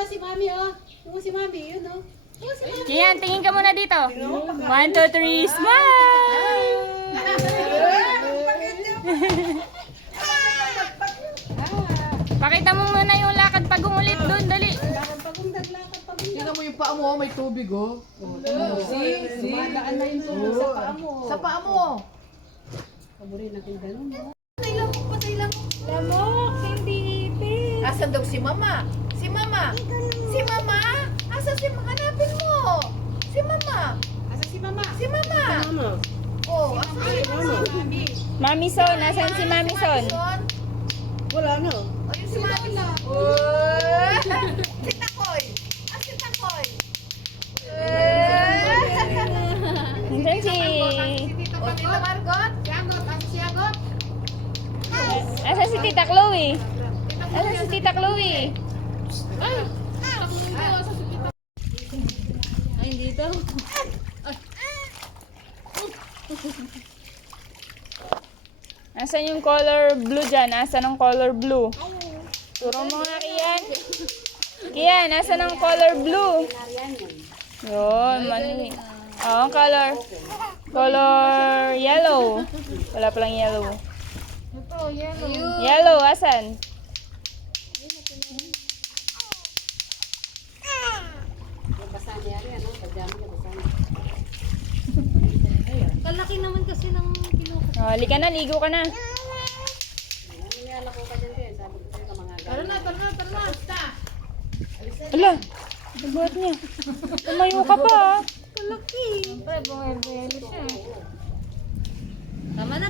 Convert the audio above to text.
na si Mami, oh. Yung si Mami, yun, oh. Oh, si Mami. Kian, tingin ka muna dito. 1, 2, 3, smile! Pakita mo muna yung lakad pag umulit doon, dali. Lakad-pagong. Tingnan mo yung paa mo, may tubig oh. Dumadaan na yung tubig sa paa mo. Sa paa mo. Paborin natin ganun, no? Lamok, hindi ipin. Asan daw si Mama? Si Mama? Si Mama? Asan si Mama? Hanapin mo. Si Mama? Asa si Mama? Si Mama? Oh, asan si Mama? Mami Son, nasan si Mami Son? Wala, no? Ayun si Mami. Oh! Si Takoy. Si Takoy. Nandiyan si... O, Tita Margot? Asan si Tita Chloe? Asan si Tita Chloe? Ay, dito. Asan yung color blue dyan? Asan ang color blue? Turo mo nga, Kian. Kian, asan ang color blue? Yun, mali. Oo, ang color. Color yellow. Wala palang yellow. Yellow, asan? Basa niya rin, ano? Pagdami niya, basa niya. Kalaki naman kasi ng kinuha. Oh, halika na, ligo ka na. Niyala ko ka dyan din. Sabi ko sa'yo ka mga Tara na. Ala, nabuhat niya. Tumayo ka pa, ah. Kalaki. Siyempre, buhay-buhay siya. Tama na.